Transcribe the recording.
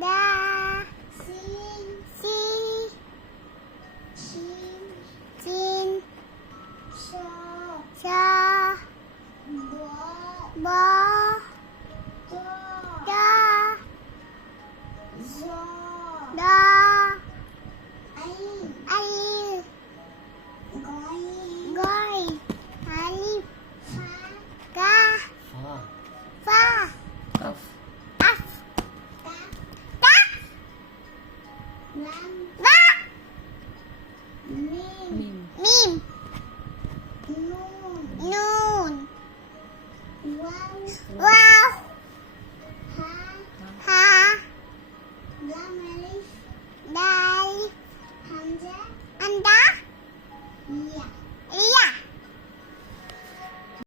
Da. Sin. Si. Chin. Chin. Cho. Cha. Bo. Bo. To. Da. Zo. Da. Alif. Alif. Goi. Goi. Alif. Fa. Ka. Fa. Fa. Kaf. Af. Ta. Ta. Lam. Ba. Mim. Mim. Mim. Nun. Nun. Waw. Wow. Ha. Ha. Lam alif. Da.